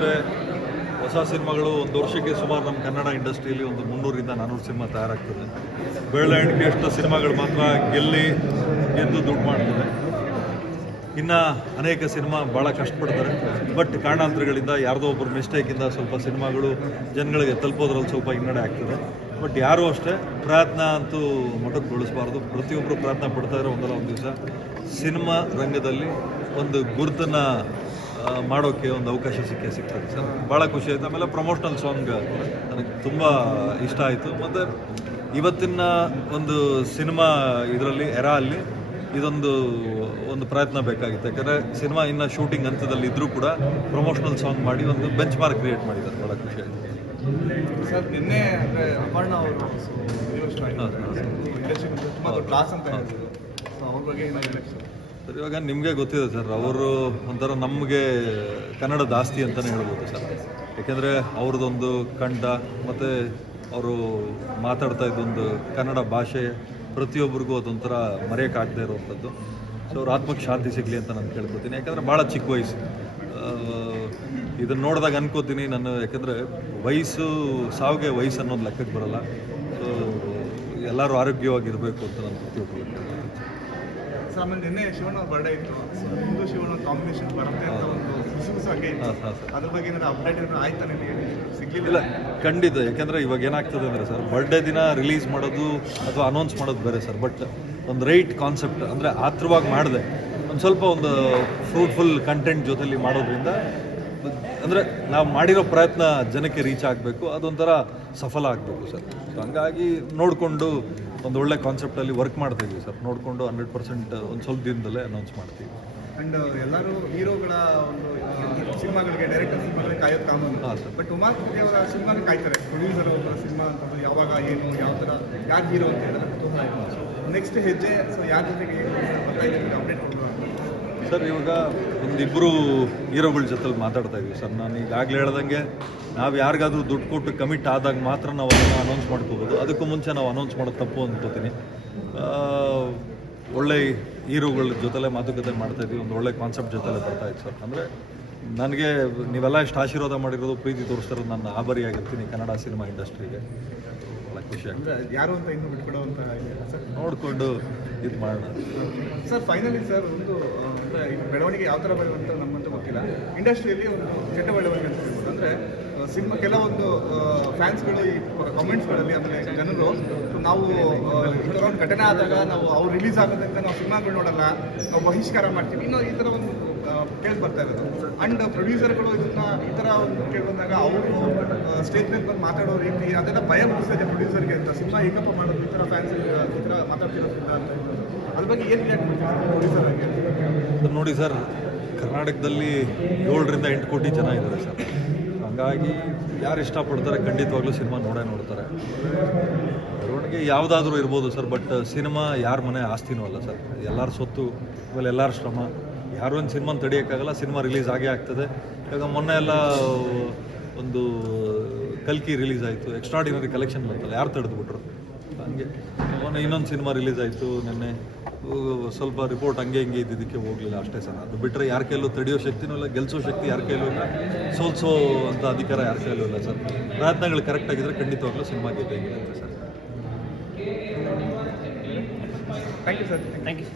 ಯಾಕೆಂದರೆ ಹೊಸ ಸಿನಿಮಾಗಳು ಒಂದು ವರ್ಷಕ್ಕೆ ಸುಮಾರು ನಮ್ಮ ಕನ್ನಡ ಇಂಡಸ್ಟ್ರಿಯಲ್ಲಿ ಒಂದು ಮುನ್ನೂರಿಂದ ನಾನ್ನೂರು ಸಿನಿಮಾ ತಯಾರಾಗ್ತದೆ. ಬೆಳವಣಿಗೆ ಎಷ್ಟು ಸಿನಿಮಾಗಳು ಮಾತ್ರ ಗೆಲ್ಲಿ ಎಂದು ದುಡ್ಡು ಮಾಡ್ತದೆ. ಇನ್ನು ಅನೇಕ ಸಿನಿಮಾ ಭಾಳ ಕಷ್ಟಪಡ್ತಾರೆ. ಬಟ್ ಕಾರಣಾಂತರಗಳಿಂದ ಯಾರ್ದೋ ಒಬ್ಬರು ಮಿಸ್ಟೇಕಿಂದ ಸ್ವಲ್ಪ ಸಿನಿಮಾಗಳು ಜನಗಳಿಗೆ ತಲುಪೋದ್ರಲ್ಲಿ ಸ್ವಲ್ಪ ಹಿನ್ನಡೆ ಆಗ್ತದೆ. ಬಟ್ ಯಾರೂ ಅಷ್ಟೇ ಪ್ರಯತ್ನ ಅಂತೂ ಮೊಟಕುಗೊಳಿಸಬಾರ್ದು ಪ್ರತಿಯೊಬ್ಬರು ಪ್ರಯತ್ನ ಪಡ್ತಾ ಇರೋ ಒಂದಲ್ಲ ಒಂದು ದಿವಸ ಸಿನಿಮಾ ರಂಗದಲ್ಲಿ ಒಂದು ಗುರುತನ್ನು ಮಾಡೋಕ್ಕೆ ಒಂದು ಅವಕಾಶ ಸಿಕ್ಕೇ ಸಿಗ್ತದೆ ಸರ್. ಭಾಳ ಖುಷಿ ಆಯಿತು. ಆಮೇಲೆ ಪ್ರಮೋಷನಲ್ ಸಾಂಗ್ ನನಗೆ ತುಂಬ ಇಷ್ಟ ಆಯಿತು. ಮತ್ತು ಇವತ್ತಿನ ಒಂದು ಸಿನಿಮಾ ಇದರಲ್ಲಿ ಎರಾ ಅಲ್ಲಿ ಇದೊಂದು ಒಂದು ಪ್ರಯತ್ನ ಬೇಕಾಗಿತ್ತು. ಯಾಕಂದರೆ ಸಿನಿಮಾ ಇನ್ನು ಶೂಟಿಂಗ್ ಹಂತದಲ್ಲಿ ಇದ್ದರೂ ಕೂಡ ಪ್ರಮೋಷನಲ್ ಸಾಂಗ್ ಮಾಡಿ ಒಂದು ಬೆಂಚ್ ಮಾರ್ಕ್ ಕ್ರಿಯೇಟ್ ಮಾಡಿದ್ದಾರೆ. ಭಾಳ ಖುಷಿ ಆಯಿತು. ಸರ್ ನಿನ್ನೆ ಅಂದರೆ ಅಪರ್ಣ ಅವರು ಇಂಡಸ್ಟ್ರಿ ತುಂಬ ಕ್ಲಾಸ್ ಲಾಸ್ ಅಂತ ಅವ್ರ ಬಗ್ಗೆ ಏನಾಗಿದೆ ಸರ್? ಸರ್, ಇವಾಗ ನಿಮಗೆ ಗೊತ್ತಿದೆ ಸರ್, ಅವರು ಒಂಥರ ನಮಗೆ ಕನ್ನಡ ದಾಸ್ತಿ ಅಂತಲೇ ಹೇಳ್ಬೋದು ಸರ್. ಯಾಕೆಂದರೆ ಅವ್ರದ್ದೊಂದು ಕಂಠ ಮತ್ತು ಅವರು ಮಾತಾಡ್ತಾ ಇದ್ದೊಂದು ಕನ್ನಡ ಭಾಷೆ ಪ್ರತಿಯೊಬ್ಬರಿಗೂ ಅದೊಂಥರ ಮರೆಯೋಕ್ಕಾಗದೇ ಇರುವಂಥದ್ದು. ಸೊ ಅವ್ರ ಆತ್ಮಕ್ಕೆ ಶಾಂತಿ ಸಿಗಲಿ ಅಂತ ನಾನು ಕೇಳ್ಕೊತೀನಿ. ಯಾಕಂದರೆ ಭಾಳ ಚಿಕ್ಕ ವಯಸ್ಸು. ಇದನ್ನು ನೋಡಿದಾಗ ಅನ್ಕೋತೀನಿ ನಾನು, ಯಾಕಂದರೆ ವಯಸ್ಸು, ಸಾವಿಗೆ ವಯಸ್ಸು ಅನ್ನೋದು ಲೆಕ್ಕಕ್ಕೆ ಬರಲ್ಲ. ಸೊ ಎಲ್ಲರೂ ಆರೋಗ್ಯವಾಗಿರಬೇಕು ಅಂತ ನಾನು ಪ್ರತಿಯೊಬ್ಬರು ಸರ್ ಆಮೇಲೆ ನಿನ್ನೆ ಶಿವಣ್ಣ ಅವ್ರ ಬರ್ಡೇ ಇತ್ತು ನಿಮ್ಮದು ಶಿವಣ್ಣ ಕಾಂಬಿನೇಷನ್ ಬರುತ್ತೆ ಅಂತ ಒಂದು ಹಂಗೆ ಇತ್ತು. ಅದ್ರ ಬಗ್ಗೆ ಏನಾದ್ರು ಅಪ್ಡೇಟ್ ಏನಾದ್ರು ಆಯ್ತಾ ನಿಮಗೆ? ಸಿಗ್ಲಿಲ್ಲ ಇಲ್ಲ ಖಂಡಿತ. ಯಾಕಂದ್ರೆ ಇವಾಗ ಏನಾಗ್ತದೆ ಅಂದ್ರೆ ಸರ್ ಬರ್ಡೇ ದಿನ ರಿಲೀಸ್ ಮಾಡೋದು ಅಥವಾ ಅನೌನ್ಸ್ ಮಾಡೋದು ಬೇರೆ ಸರ್. ಬಟ್ ಒಂದು ರೈಟ್ ಕಾನ್ಸೆಪ್ಟ್ ಅಂದರೆ ಆತ್ರವಾಗಿ ಮಾಡಿದೆ. ಒಂದು ಸ್ವಲ್ಪ ಒಂದು ಫ್ರೂಟ್ಫುಲ್ ಕಂಟೆಂಟ್ ಜೊತೆಲಿ ಮಾಡೋದ್ರಿಂದ ಅಂದರೆ ನಾವು ಮಾಡಿರೋ ಪ್ರಯತ್ನ ಜನಕ್ಕೆ ರೀಚ್ ಆಗಬೇಕು ಅದೊಂಥರ ಸಫಲ ಆಗಬೇಕು ಸರ್. ಸೊ ಹಂಗಾಗಿ ನೋಡಿಕೊಂಡು ಒಂದು ಒಳ್ಳೆ ಕಾನ್ಸೆಪ್ಟಲ್ಲಿ ವರ್ಕ್ ಮಾಡ್ತಾ ಇದ್ವಿ ಸರ್. ನೋಡಿಕೊಂಡು ಹಂಡ್ರೆಡ್ ಪರ್ಸೆಂಟ್ ಒಂದು ಸ್ವಲ್ಪ ದಿನದಲ್ಲೇ ಅನೌನ್ಸ್ ಮಾಡ್ತೀವಿ. ಅಂಡ್ ಎಲ್ಲರೂ ಹೀರೋಗಳ ಒಂದು ಸಿನಿಮಾಗಳಿಗೆ ಡೈರೆಕ್ಟರ್ ಸಿನಿಮಾಗಳಿಗೆ ಕಾಯೋದು ಕಾಮನ್ ಬಟ್ ಉಮಾ ಅವರ ಸಿನಿಮಾನ ಕಾಯ್ತಾರೆ. ಪ್ರೊಡ್ಯೂಸರ್ ಅವರ ಸಿನಿಮಾ ಅಂತಂದ್ರೆ ಯಾವಾಗ ಏನು ಯಾವ ಥರ ಯಾರು ಹೀರೋ ಅಂತ ಹೇಳಿದ್ರೆ ತುಂಬ ನೆಕ್ಸ್ಟ್ ಹೆಜ್ಜೆ ಸೊ ಯಾರ ಜೊತೆಗೆ ಬರ್ತಾ ಅಪ್ಡೇಟ್ ಕೊಡೋಣ ಸರ್, ಇವಾಗ ಒಂದಿಬ್ಬರು ಹೀರೋಗಳ ಜೊತೆಲಿ ಮಾತಾಡ್ತಾ ಇದ್ದೀವಿ ಸರ್. ನಾನು ಈಗಾಗಲೇ ಹೇಳ್ದಂಗೆ ನಾವು ಯಾರಿಗಾದ್ರೂ ದುಡ್ಡು ಕೊಟ್ಟು ಕಮಿಟ್ ಆದಾಗ ಮಾತ್ರ ನಾವು ಅದನ್ನು ಅನೌನ್ಸ್ ಮಾಡ್ಕೋಬೋದು. ಅದಕ್ಕೂ ಮುಂಚೆ ನಾವು ಅನೌನ್ಸ್ ಮಾಡೋದು ತಪ್ಪು ಅಂದ್ಕೋತೀನಿ ಒಳ್ಳೆ ಹೀರೋಗಳ ಜೊತೆಲೆ ಮಾತುಕತೆ ಮಾಡ್ತಾ ಇದ್ವಿ. ಒಂದು ಒಳ್ಳೆ ಕಾನ್ಸೆಪ್ಟ್ ಜೊತೆಲೆ ಬರ್ತಾ ಇತ್ತು ಸರ್. ಅಂದರೆ ನನಗೆ ನೀವೆಲ್ಲ ಎಷ್ಟು ಆಶೀರ್ವಾದ ಮಾಡಿರೋದು ಪ್ರೀತಿ ತೋರಿಸ್ತಾರೋ ನನ್ನ ಆಭಾರಿಯಾಗಿರ್ತೀನಿ ಕನ್ನಡ ಸಿನಿಮಾ ಇಂಡಸ್ಟ್ರಿಗೆ. ಖುಷಿ ಆಗ್ತದೆ. ಯಾರು ಅಂತ ಇನ್ನು ಬಿಟ್ಕೊಡೋ ಅಂತ ಸರ್ ನೋಡಿಕೊಂಡು ಇದು ಮಾಡೋಣ. ಸರ್ ಫೈನಲಿ ಸರ್ ಒಂದು ಅಂದ್ರೆ ಬೆಳವಣಿಗೆ ಯಾವ ಥರ ಅಂತ ನಮ್ಮಂತ ಗೊತ್ತಿಲ್ಲ. ಇಂಡಸ್ಟ್ರಿಯಲ್ಲಿ ಒಂದು ಕೆಟ್ಟ ಬೆಳವಣಿಗೆ ಅಂತ ಅಂದರೆ ಸಿನಿಮಾ ಕೆಲವೊಂದು ಫ್ಯಾನ್ಸ್ಗಳು ಈ ಕಮೆಂಟ್ಸ್ಗಳಲ್ಲಿ ಅಂದರೆ ಜನರು ನಾವು ಈ ಥರ ಒಂದು ಘಟನೆ ಆದಾಗ ನಾವು ಅವ್ರು ರಿಲೀಸ್ ಆಗೋದ್ರಿಂದ ನಾವು ಸಿನಿಮಾಗಳು ನೋಡಲ್ಲ ನಾವು ಬಹಿಷ್ಕಾರ ಮಾಡ್ತೀವಿ. ಇನ್ನೂ ಈ ಥರ ಒಂದು ಕೇಳಿ ಬರ್ತಾ ಇರೋದು. ಅಂಡ್ ಪ್ರೊಡ್ಯೂಸರ್ಗಳು ಇದನ್ನ ಈ ಥರ ಒಂದು ಕೇಳಿ ಬಂದಾಗ ಅವರು ಸ್ಟೇಜ್ ಮೇಲೆ ಬಂದು ಮಾತಾಡೋ ರೀತಿ ಅದೆಲ್ಲ ಭಯ ಮೂಡಿಸ್ತಿದೆ ಪ್ರೊಡ್ಯೂಸರ್ಗೆ ಅಂತ. ಸಿನಿಮಾ ಏಕಪ್ಪ ಮಾಡೋದು ಈ ಥರ ಫ್ಯಾನ್ಸ್ ಈ ಥರ ಮಾತಾಡ್ತಿರೋದ್ರಿಂದ. ಅದ್ರ ಬಗ್ಗೆ ಏನು ರಿಯಾಕ್ಟ್ ಮಾಡ್ತಾರೆ ಪ್ರೊಡ್ಯೂಸರ್ ನೋಡಿ ಸರ್, ಕರ್ನಾಟಕದಲ್ಲಿ ಏಳರಿಂದ ಎಂಟು ಕೋಟಿ ಜನ ಇದ್ದಾರೆ ಸರ್. ಹಾಗಾಗಿ ಯಾರು ಇಷ್ಟಪಡ್ತಾರೆ ಖಂಡಿತವಾಗ್ಲೂ ಸಿನಿಮಾ ನೋಡೇ ನೋಡ್ತಾರೆ. ಬರವಣಿಗೆ ಯಾವುದಾದ್ರೂ ಇರ್ಬೋದು ಸರ್, ಬಟ್ ಸಿನಿಮಾ ಯಾರ ಮನೆ ಆಸ್ತಿನೂ ಅಲ್ಲ ಸರ್. ಎಲ್ಲರ ಸೊತ್ತು, ಆಮೇಲೆ ಎಲ್ಲರ ಶ್ರಮ. ಯಾರು ಒಂದು ಸಿನಿಮಾನ ತಡೆಯೋಕ್ಕಾಗಲ್ಲ, ಸಿನಿಮಾ ರಿಲೀಸ್ ಆಗೇ ಆಗ್ತದೆ. ಇವಾಗ ಮೊನ್ನೆ ಎಲ್ಲ ಒಂದು ಕಲ್ಕಿ ರಿಲೀಸ್ ಆಯಿತು ಎಕ್ಸ್ಟ್ರಾಡಿನರಿ ಕಲೆಕ್ಷನ್ ಬಂತಲ್ಲ, ಯಾರು ತಡೆದುಬಿಟ್ರು? ಹಂಗೆ. ಮೊನ್ನೆ ಇನ್ನೊಂದು ಸಿನಿಮಾ ರಿಲೀಸ್ ಆಯಿತು ನಿನ್ನೆ. ಸ್ವಲ್ಪ ರಿಪೋರ್ಟ್ ಹಂಗೆ ಹಿಂಗೆ ಇದ್ದಿದ್ದಕ್ಕೆ ಹೋಗಲಿಲ್ಲ ಅಷ್ಟೇ ಸರ್. ಅದು ಬಿಟ್ಟರೆ ಯಾರ ಕೈಲೂ ತಡೆಯೋ ಶಕ್ತಿನೂ ಇಲ್ಲ ಗೆಲ್ಲಿಸೋ ಶಕ್ತಿ ಯಾರ ಕೈಯಲ್ಲೂ ಇಲ್ಲ, ಸೋಲ್ಸೋ ಅಂತ ಅಧಿಕಾರ ಯಾರ ಕೈಲೂ ಇಲ್ಲ ಸರ್. ಪ್ರಯತ್ನಗಳು ಕರೆಕ್ಟ್ ಆಗಿದ್ರೆ ಖಂಡಿತವಾಗ್ಲೂ cinema ಗೆದ್ದಂಗಿರುತ್ತೆ sir. Thank you sir thank you